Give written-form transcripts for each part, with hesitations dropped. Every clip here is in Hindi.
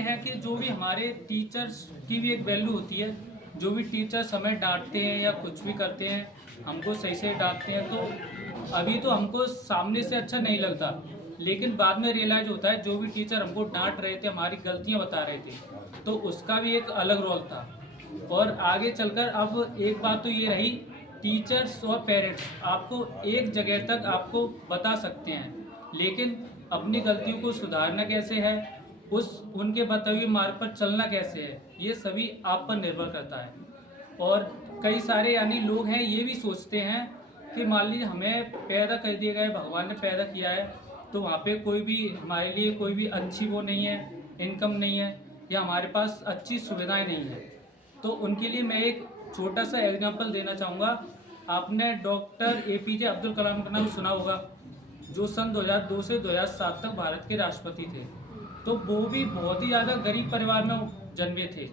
हैं कि जो भी हमारे टीचर्स की भी एक वैल्यू होती है। जो भी टीचर्स हमें डांटते हैं या कुछ भी करते हैं, हमको सही से डांटते हैं, तो अभी तो हमको सामने से अच्छा नहीं लगता, लेकिन बाद में रियलाइज होता है जो भी टीचर हमको डांट रहे थे, हमारी गलतियां बता रहे थे, तो उसका भी एक अलग रोल था। और आगे चलकर अब एक बात तो ये रही, टीचर्स और पेरेंट्स आपको एक जगह तक आपको बता सकते हैं, लेकिन अपनी गलतियों को सुधारना कैसे है, उस उनके बताए हुए मार्ग पर चलना कैसे है, ये सभी आप पर निर्भर करता है। और कई सारे यानी लोग हैं ये भी सोचते हैं कि मान लीजिए हमें पैदा कर दिया गया है, भगवान ने पैदा किया है, तो वहाँ पे कोई भी हमारे लिए कोई भी अच्छी वो नहीं है, इनकम नहीं है, या हमारे पास अच्छी सुविधाएं नहीं है। तो उनके लिए मैं एक छोटा सा एग्जांपल देना चाहूँगा। आपने डॉक्टर एपीजे अब्दुल कलाम का नाम सुना होगा, जो सन 2002 से 2007 तक भारत के राष्ट्रपति थे। तो वो भी बहुत ही ज़्यादा गरीब परिवार में जन्मे थे।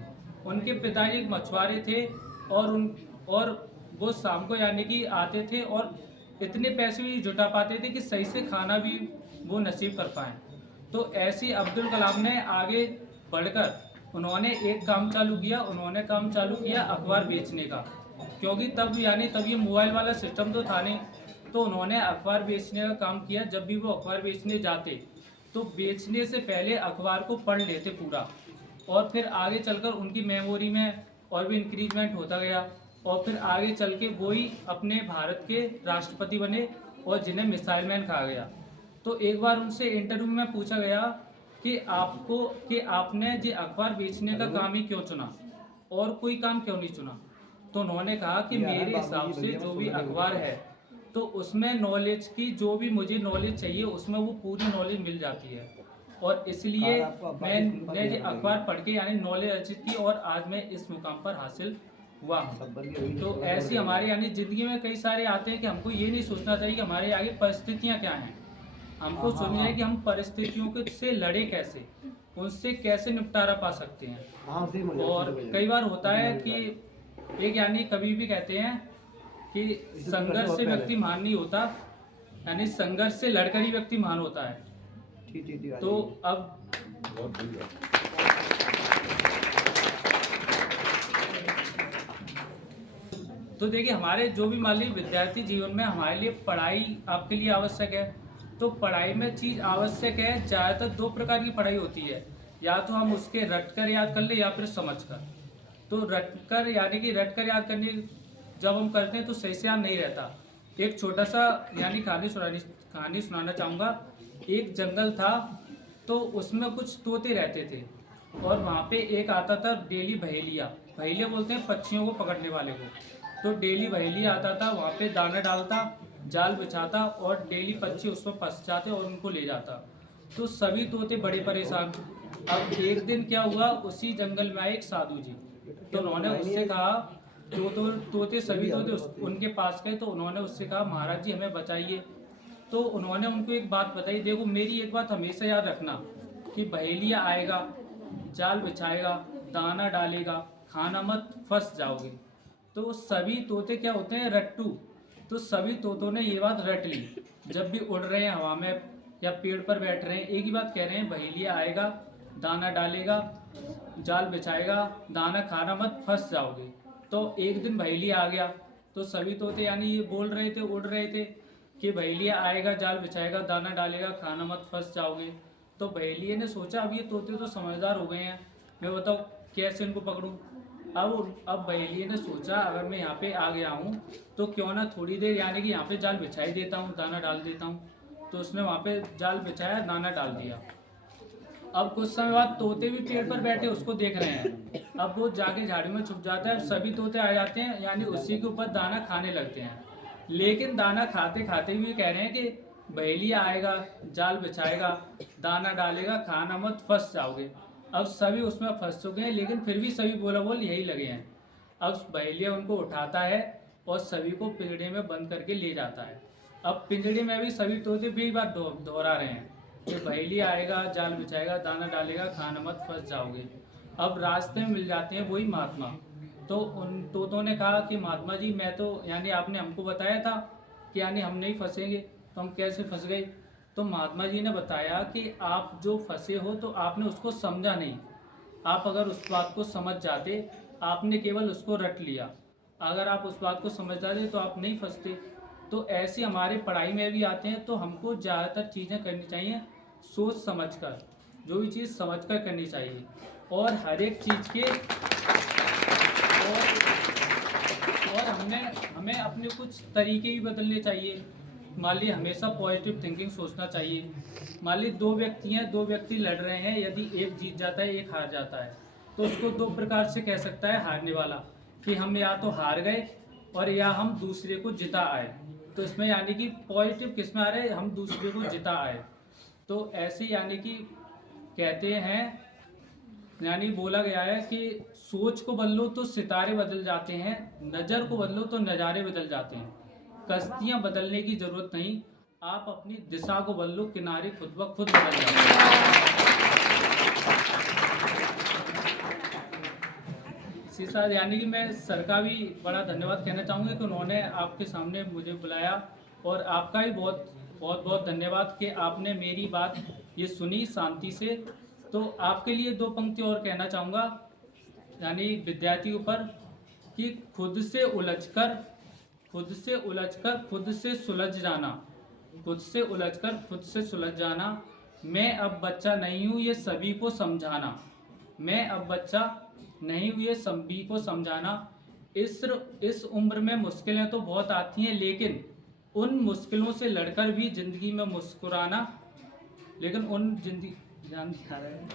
उनके पिताजी एक मछुआरे थे, और वो शाम को यानी कि आते थे और इतने पैसे भी जुटा पाते थे कि सही से खाना भी वो नसीब कर पाएँ। तो ऐसे ही अब्दुल कलाम ने आगे बढ़कर उन्होंने एक काम चालू किया, उन्होंने काम चालू किया अखबार बेचने का, क्योंकि तब ये मोबाइल वाला सिस्टम तो था नहीं। तो उन्होंने अखबार बेचने का काम किया। जब भी वो अखबार बेचने जाते, तो बेचने से पहले अखबार को पढ़ लेते पूरा, और फिर आगे चलकर उनकी मेमोरी में और भी इंक्रीजमेंट होता गया, और फिर आगे चल के वही अपने भारत के राष्ट्रपति बने, और जिन्हें मिसाइल मैन कहा गया। तो एक बार उनसे इंटरव्यू में पूछा गया कि आपने जी अखबार बेचने का काम ही क्यों चुना, और कोई काम क्यों नहीं चुना। तो उन्होंने कहा कि मेरे हिसाब से जो भी अखबार है, तो उसमें नॉलेज की जो भी मुझे नॉलेज चाहिए, उसमें वो पूरी नॉलेज मिल जाती है, और इसलिए मैंने जी अखबार पढ़ के यानी नॉलेज अर्जित की, और आज मैं इस मुकाम पर हासिल हुआ हूँ। तो ऐसी हमारे यानी ज़िंदगी में कई सारे आते हैं कि हमको ये नहीं सोचना चाहिए कि हमारे आगे परिस्थितियाँ क्या हैं, हमको सोचना है कि हम परिस्थितियों के से लड़े कैसे, उनसे कैसे निपटारा पा सकते हैं। और कई बार होता है कि एक यानी कभी भी कहते हैं कि संघर्ष से व्यक्ति महान नहीं होता, यानी संघर्ष से लड़कर ही व्यक्ति महान होता है। तो अब तो देखिए, हमारे जो भी मान लीजिए विद्यार्थी जीवन में हमारे लिए पढ़ाई आपके लिए आवश्यक है। तो पढ़ाई में चीज़ आवश्यक है, ज़्यादातर दो प्रकार की पढ़ाई होती है, या तो हम उसके रट कर याद कर ले या फिर समझ कर। तो रट कर यानी कि रट कर याद करने जब हम करते हैं तो सही से याद नहीं रहता। एक छोटा सा यानी कहानी सुनाना चाहूँगा। एक जंगल था, तो उसमें कुछ तोते रहते थे, और वहाँ पे एक आता था डेली बहेलिया। बहेलिया बोलते हैं पक्षियों को पकड़ने वाले को। तो डेली बहेलिया आता था, वहाँ पे दाना डालता, जाल बिछाता, और डेली पक्षी उसमें फंस जाते और उनको ले जाता। तो सभी तोते बड़े परेशान। अब एक दिन क्या हुआ, उसी जंगल में आए एक साधु जी। तो उन्होंने उससे कहा, तोते सभी तोते उनके पास गए, तो उन्होंने उससे कहा, महाराज जी हमें बचाइए। तो उन्होंने उनको एक बात बताई, देखो मेरी एक बात हमेशा याद रखना कि बहेलिया आएगा, जाल बिछाएगा, दाना डालेगा, खाना मत, फंस जाओगे। तो सभी तोते क्या होते हैं, रट्टू। तो सभी तोतों ने ये बात रट ली। जब भी उड़ रहे हैं हवा में या पेड़ पर बैठ रहे हैं, एक ही बात कह रहे हैं, बहेलिया आएगा, दाना डालेगा, जाल बिछाएगा, दाना खाना मत, फंस जाओगे। तो एक दिन बहेलिया आ गया। तो सभी तोते यानी ये बोल रहे थे, उड़ रहे थे कि बहेलिया आएगा, जाल बिछाएगा, दाना डालेगा, खाना मत, फंस जाओगे। तो बहेलिया ने सोचा, अब ये तोते तो समझदार हो गए हैं, मैं बताओ कैसे इनको पकड़ूं। अब बहेलिया ने सोचा, अगर मैं यहाँ पे आ गया हूँ तो क्यों ना थोड़ी देर यानी कि यहाँ पे जाल बिछाई देता हूँ, दाना डाल देता हूँ। तो उसने वहाँ पे जाल बिछाया, दाना डाल दिया। अब कुछ समय बाद तोते भी पेड़ पर बैठे उसको देख रहे हैं। अब वो जाके झाड़ी में छुप जाता है, सभी तोते आ जाते हैं, यानी उसी के ऊपर दाना खाने लगते हैं। लेकिन दाना खाते खाते भी कह रहे हैं कि बहेलिया आएगा, जाल बिछाएगा, दाना डालेगा, खाना मत, फंस जाओगे। अब सभी उसमें फंस चुके हैं, लेकिन फिर भी सभी बोला बोल यही लगे हैं। अब बहेलिया उनको उठाता है और सभी को पिंजड़े में बंद करके ले जाता है। अब पिंजड़े में भी सभी तोते भी बात दोहरा रहे हैं कि बहेलिया आएगा, जाल बिछाएगा, दाना डालेगा, खाना मत, फंस जाओगे। अब रास्ते में मिल जाते हैं वही महात्मा। तो उन तोतों ने कहा कि महात्मा जी, मैं तो यानी आपने हमको बताया था कि यानी हम नहीं फंसेंगे, तो हम कैसे फंस गए। तो महात्मा जी ने बताया कि आप जो फंसे हो तो आपने उसको समझा नहीं, आप अगर उस बात को समझ जाते, आपने केवल उसको रट लिया, अगर आप उस बात को समझ जाते तो आप नहीं फंसते। तो ऐसे हमारे पढ़ाई में भी आते हैं, तो हमको ज़्यादातर चीज़ें करनी चाहिए सोच समझकर, जो भी चीज़ समझकर करनी चाहिए, और हर एक चीज़ के और हमें अपने कुछ तरीके भी बदलने चाहिए। मान ली हमेशा पॉजिटिव थिंकिंग सोचना चाहिए। मान ली दो व्यक्ति लड़ रहे हैं, यदि एक जीत जाता है एक हार जाता है, तो उसको दो प्रकार से कह सकता है हारने वाला, कि हम या तो हार गए और या हम दूसरे को जिता आए। तो इसमें यानी कि पॉजिटिव किस में आ रहे हैं, हम दूसरे को जिता आए। तो ऐसे यानी कि कहते हैं, यानी बोला गया है कि सोच को बदलो तो सितारे बदल जाते हैं, नज़र को बदलो तो नज़ारे बदल जाते हैं। कश्तियाँ बदलने की ज़रूरत नहीं, आप अपनी दिशा को बदलो, किनारे खुद ब खुद बदल जाते हैं। इसी साथ यानी कि मैं सर का भी बड़ा धन्यवाद कहना चाहूँगा कि उन्होंने आपके सामने मुझे बुलाया, और आपका भी बहुत बहुत धन्यवाद कि आपने मेरी बात ये सुनी शांति से। तो आपके लिए दो पंक्ति और कहना चाहूँगा, यानी विद्यार्थी ऊपर, कि खुद से उलझकर खुद से सुलझ जाना, खुद से उलझकर खुद से सुलझ जाना। मैं अब बच्चा नहीं हूँ ये सभी को समझाना, मैं अब बच्चा नहीं हूँ ये सभी को समझाना। इस उम्र में मुश्किलें तो बहुत आती हैं, लेकिन उन मुश्किलों से लड़कर भी जिंदगी में मुस्कुराना, लेकिन उन जिंदगी जान दिखा रहे हैं